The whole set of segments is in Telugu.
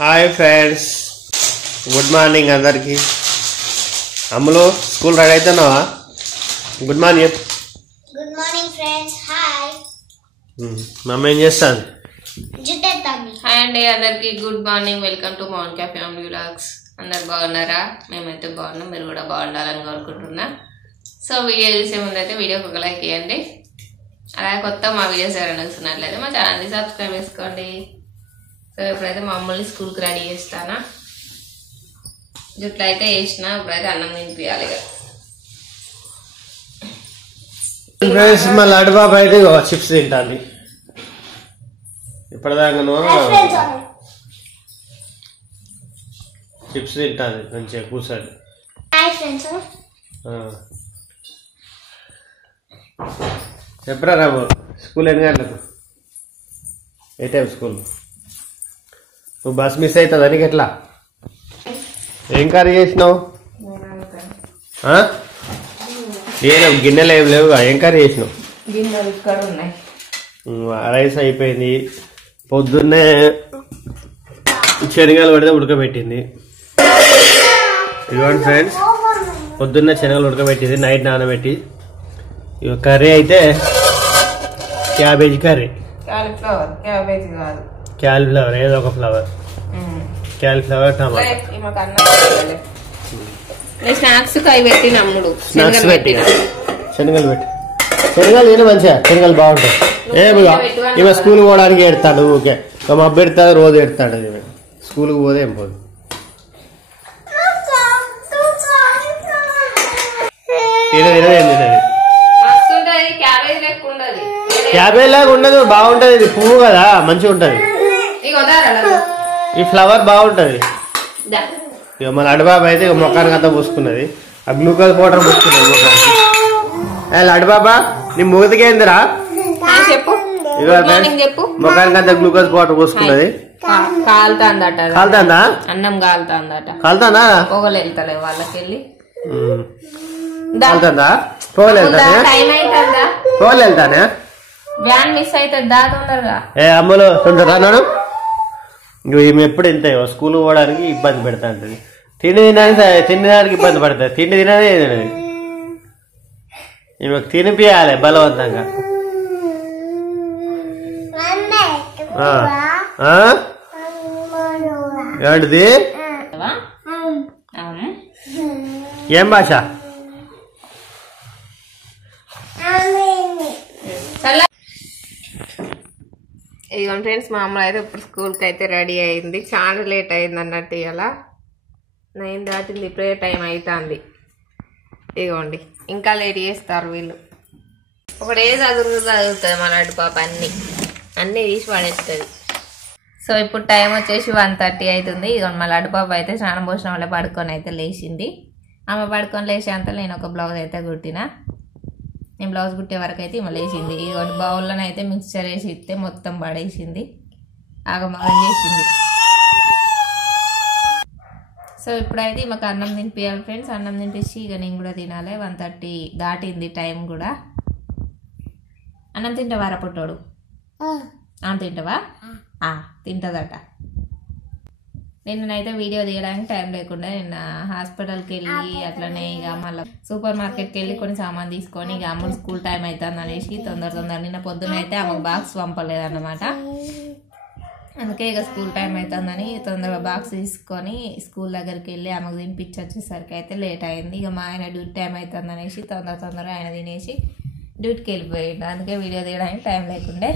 హాయ్ ఫ్రెండ్స్, గుడ్ మార్నింగ్ అందరికి. అమ్ములు స్కూల్ రెడీ అవుతున్నావా? Good morning. Good morning friends. Hi. Mummy ఏం చేస్తాను? హాయ్ అండి అందరికి, good morning. Welcome to Mounika family vlogs. అందరు బాగున్నారా? మేమైతే బాగున్నాం, మీరు కూడా బాగుండాలని కోరుకుంటున్నా. సో వీడియో చూసే ముందు అయితే వీడియోకి ఒక లైక్ ఇవ్వండి. అలాగే కొత్త మా వీడియోస్ ఎవరైనా చూస్తున్నట్లయితే మా ఛానల్ని సబ్స్క్రైబ్ చేసుకోండి. సో ఇప్పుడైతే మా అమ్మల్ని స్కూల్కి రెడీ చేస్తానా. జుట్లు అయితే వేసిన, ఇప్పుడైతే అన్నం తినిపించాలి. ఫ్రెండ్స్, మా లడ్డు బాబు అయితే చిప్స్ తింటాను. ఇప్పటిదాకాను చిప్స్ తింటాను మంచిగా కూర్చొని. చెప్పరా రాబు, స్కూల్ ఎన్ని గంటలకు? ఏ టైం స్కూల్? నువ్వు బస్ మిస్ అవుతుందా నీకు? ఎట్లా? ఏం కర్రీ చేసినావు? ఏం గిన్నెలు ఏం లేవుగా, ఏం కర్రీ చేసినావు? గిన్నెలు ఇక్కడ ఉన్నాయి. రైస్ అయిపోయింది. పొద్దున్నే శనగలు పడితే ఉడకబెట్టింది. ఇవ్వండి ఫ్రెండ్స్, పొద్దున్నే శనగలు ఉడకబెట్టింది నైట్ నానబెట్టి. ఇక కర్రీ అయితే క్యాబేజీ కర్రీ. కాలీఫ్లవర్, క్యాబేజీ కాదు, క్యాలీఫ్లవర్, ఏదో ఒక ఫ్లవర్. క్యాలీఫ్లవర్ టమాటా. స్నాక్స్ అవి పెట్టి నమ్ముడు స్నాక్స్ పెట్టి శనగలు పెట్టి శనగలు తిన మంచిగా, శనగలు బాగుంటాయి. ఈమె స్కూల్ పోవడానికి ఎడతాడు. ఓకే, మా అబ్బాయి ఎడతాడు, రోజు ఎడతాడు. స్కూల్కి పోతే ఏం పోదు. తినది ఏం తినది. క్యాబేజ్ లాగా ఉండదు, బాగుంటది. ఇది పువ్వు కదా, మంచిగా ఉంటది. ఈ ఫ్లవర్ బాగుంటది. ఇక మన లడ్డుబాబు అయితే ఇక మొక్కానికి అంతా పూసుకున్నది. ఆ గ్లూకోజ్ పౌడర్ పూసుకున్నది మొక్కానికి. లడ్డుబాబా, నీ మూతికేందిరా? చెప్పు, మొక్కానికి అంతా గ్లూకోజ్ పౌడర్ పూసుకున్నది. కాలుతాందట. కాలుతాందా? అన్నం కాలుతాందట. కాలుతాందా? పొగలు వెళ్తలే వాళ్ళకి వెళ్ళి. కాలుతాందా? పోగలు వెళ్తానే, పోగలు వెళ్తానే. వ్యాన్ మిస్ అవుతుంది, దా తొందరగా. ఏ అమ్మలో తొందర అన్నాడు. ఈమె ఎప్పుడు ఇంత స్కూల్ పోవడానికి ఇబ్బంది పెడతా ఉంటుంది. తినడానికి ఇబ్బంది పడుతుంది. తిండి తినదే తినది. ఈమెకు తినిపియాలి బలవంతంగా. ఏంటిది? ఏం భాష? ఇదిగోండి ఫ్రెండ్స్, మా అమ్మ అయితే ఇప్పుడు స్కూల్కి అయితే రెడీ అయింది. చాలా లేట్ అయింది అన్నట్టు. ఇలా 9 దాటింది, ప్రేయర్ టైం అవుతుంది. ఇదిగోండి, ఇంకా లేట్ చేస్తారు వీళ్ళు. ఒకటే చదువుతుంది మన లడ్డు పాప, అన్నీ తీసి పడేస్తుంది. సో ఇప్పుడు టైం వచ్చేసి 1:30 అవుతుంది. ఇదిగోండి, మా లడ్డు పాప అయితే స్నానం పోసిన వాళ్ళే పడుకొని అయితే లేచింది. ఆమె పడుకొని లేచేంత నేను ఒక బ్లౌజ్ అయితే కుట్టిన. నేను బ్లౌజ్ కుట్టే వరకు అయితే ఈమె లేచింది. ఇదిగోండి, బౌల్లోనే అయితే మిక్చర్ వేసి ఇస్తే మొత్తం పడేసింది, ఆగమగం చేసింది. సో ఇప్పుడైతే ఈమెకు అన్నం తినిపించాలి ఫ్రెండ్స్. అన్నం తినిపించి ఇక నేను కూడా తినాలి. 1:30 దాటింది టైం కూడా. అన్నం తింటావారా పుట్టోడు? తింటావా? తింటుందట. నిన్ననైతే వీడియో తీయడానికి టైం లేకుండా నిన్న హాస్పిటల్కి వెళ్ళి అట్లనే ఇక మళ్ళీ సూపర్ మార్కెట్కి వెళ్ళి కొన్ని సామాన్ తీసుకొని ఇక అమ్మ స్కూల్ టైం అవుతుంది అనేసి తొందర నిన్న పొద్దున అయితే ఆమెకు బాక్స్ పంపలేదన్నమాట. అందుకే ఇక స్కూల్ టైం అవుతుందని తొందరగా బాక్స్ తీసుకొని స్కూల్ దగ్గరికి వెళ్ళి ఆమెకు తినిపించి వచ్చేసరికి అయితే లేట్ అయింది. ఇక మా ఆయన డ్యూటీ టైం అవుతుంది అనేసి తొందరగా ఆయన తినేసి డ్యూటీకి వెళ్ళిపోయిండు. అందుకే వీడియో తీయడానికి టైం లేకుండే.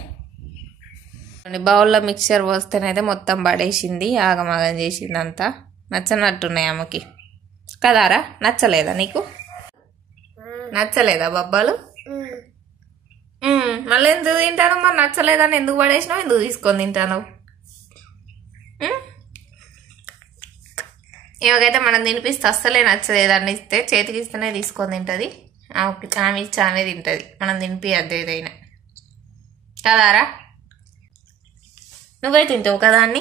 బౌల్లో మిక్చర్ పోస్తేనైతే మొత్తం పడేసింది, ఆగమాగం చేసింది అంతా. నచ్చనట్టున్నాయి ఆమెకి కదారా? నచ్చలేదా నీకు? నచ్చలేదా బొబ్బాలు? మళ్ళీ ఎందుకు తింటాను మరి? నచ్చలేదని ఎందుకు పడేసినావు? ఎందుకు తీసుకొని తింటాను? ఏమకైతే మనం తినిపిస్తే అస్సలే నచ్చలేదని ఇస్తే చేతికి ఇస్తేనే తీసుకొని తింటుంది. ఆమె ఇచ్చి ఆమె తింటుంది, మనం తినిపియద్దు ఏదైనా కదారా? నువ్వే తింటావు కదా అన్ని.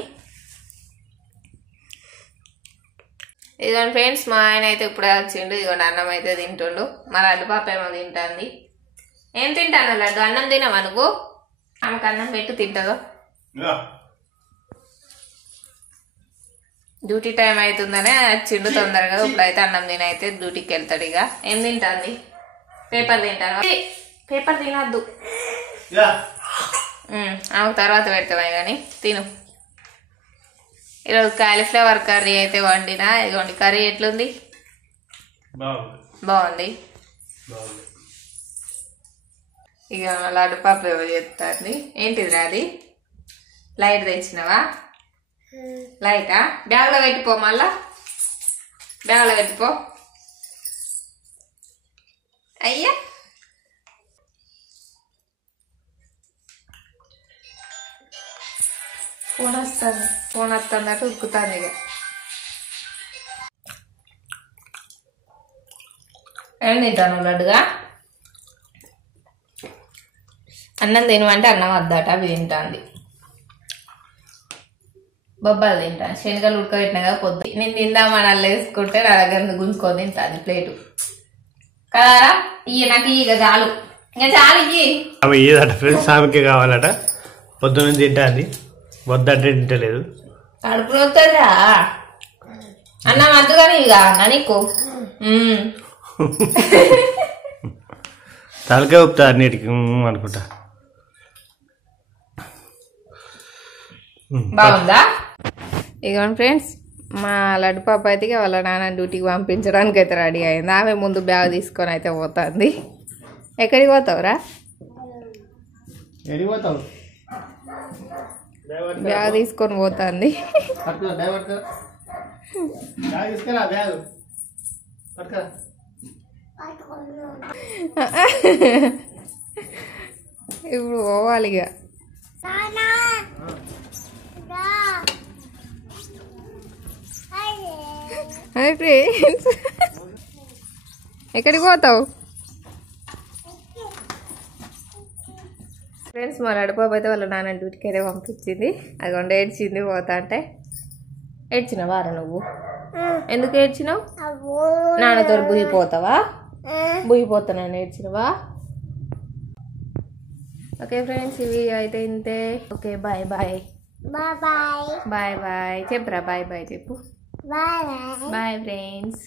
ఇదిగోండి ఫ్రెండ్స్, మా ఆయన అయితే ఇప్పుడే వచ్చిండు. ఇదిగోండి అన్నం అయితే తింటుండు. మా లడ్డు పాప ఏమో తింటుంది. ఏం తింటాను లడ్డు? అన్నం తినవా నువ్వు? ఆమెకు అన్నం పెట్టు, తింటుందో. డ్యూటీ టైం అవుతుందనే వచ్చిండు తొందరగా. ఇప్పుడైతే అన్నం తినైతే డ్యూటీకి వెళ్తాడు. ఇక ఏం తింటాంది? పేపర్ తింటాను. పేపర్ తినద్దు, ఆమెకు తర్వాత పెడతామే కానీ తిను. ఈరోజు కాలీఫ్లవర్ కర్రీ అయితే వండినా. ఇదిగోండి కర్రీ ఎట్లుంది? బాగుంది. ఇక లడ్డు పాప ఎవరు చెప్తాంది. ఏంటిది అది? లైట్ తెచ్చినవా? లైటా? బ్యాగ్లో పెట్టిపో, మళ్ళా బ్యాగ్లో పెట్టిపో. అయ్యా ఫోన్ వస్తుందట ఉరుకుతాంది. ఇక ఏం తింటాను లడ్డుగా? అన్నం తినమంటే అన్నం వద్దట, అవి తింటాంది. బొబ్బాలు తింటాను. శనగలు ఉడకబెట్టినా కదా పొద్దు. నేను తిందామని అల్ల వేసుకుంటే నా దగ్గర గుంజుకొని తింటాను ప్లేటు. కదారా? నాకు ఇక చాలు, ఇంకా చాలు. అవి ఏదట ఫ్రెండ్స్, ఆమెకి కావాలట. పొద్దున తింటాంది, వద్దంటే తింటలేదు. కడుపులో వస్తుందా అన్నం వద్దు కానీ ఇక అన్న నీకు తలకే ఊపుతా అన్నిటికి అనుకుంటా. బాగుందా? ఇక ఫ్రెండ్స్, మా లడ్డు పాప అయితే వాళ్ళ నాన్న డ్యూటీకి పంపించడానికి అయితే రెడీ అయింది. ఆమె ముందు బ్యాగ్ తీసుకొని అయితే పోతుంది. ఎక్కడికి పోతావురా? బ్యాగ్ తీసుకొని పోతుంది. ఇప్పుడు పోవాలి ఇక. హాయ్ ఫ్రెండ్స్, ఎక్కడికి పోతావు? ఫ్రెండ్స్, మా లడ్డుపాప అయితే వాళ్ళ నాన్న డ్యూటీకి అయితే పంపించింది. అది కొండ ఏడ్చింది పోతా అంటే. ఏడ్చినవారా నువ్వు? ఎందుకు ఏడ్చినావు? నాన్నతో బుయ్యిపోతావా? బుయ్యిపోతానని ఏడ్చినవా? ఓకే ఫ్రెండ్స్, ఇవి అయితే ఇంతే. Okay bye bye. Bye bye చెప్పురా. బాయ్ బాయ్ చెప్పు. Bye friends.